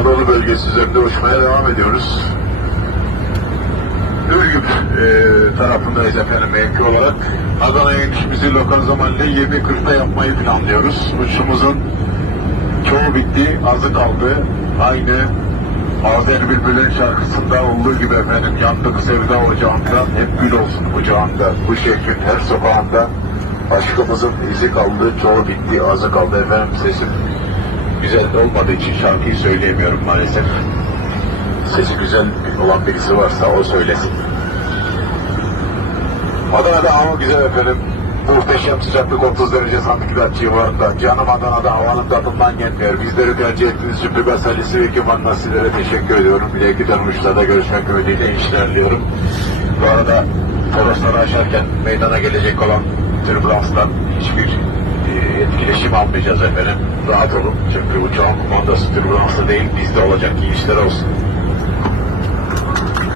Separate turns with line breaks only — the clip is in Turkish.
Anadolu bölgesi üzerinde uçmaya devam ediyoruz. Ürgüp e, tarafındayız efendim mevki olarak. Adana'ya inişimizi lokal zamanla 20.40'da yapmayı planlıyoruz. Uçuşumuzun çoğu bitti, azı kaldı. Aynı Azer Bülbül'ün şarkısında olduğu gibi efendim yandık sevda ocağında hep gül olsun ocağında. Bu şehrin her sokağında aşkımızın izi kaldı, çoğu bitti, azı kaldı efendim sesim güzel olmadığı için şarkıyı söyleyemiyorum maalesef. Sesi güzel olan birisi varsa o söylesin. Adana'da hava güzel efendim. Muhteşem sıcaklık 30 derece santigrat civarında. Canım Adana'da havanın tadından yenmiyor. Bizleri tercih ettiğiniz için Pibas Halisi ve Ekip sizlere teşekkür ediyorum. İleriki dönüşlerde görüşmek ümidiyle işler. Bu arada Torosları aşarken meydana gelecek olan türbülanstan hiçbir almayacağız efendim. Rahat olun. Çünkü uçağın kumandası türbülanslı değil. Bizde olacak. İyi işler olsun.